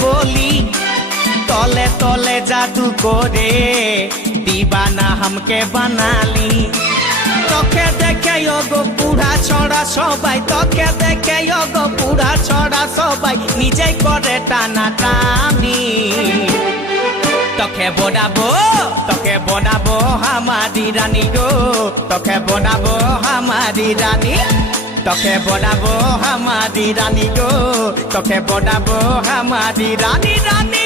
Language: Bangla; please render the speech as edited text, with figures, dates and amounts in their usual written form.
बोली तले तले जादू करे दीवाना हमके बनाली তোকে দেখে গো বুড়া ছড়া সবাই তোকে দেখে গো বুড়া ছড়া সবাই নিজেই করে টানা টানি তোকে বনাবো হামারি রানী গো তোকে বনাবো হামারি রানী তোকে বনাবো হামারি রানী গো তোকে বনাবো হামারি রানী রানী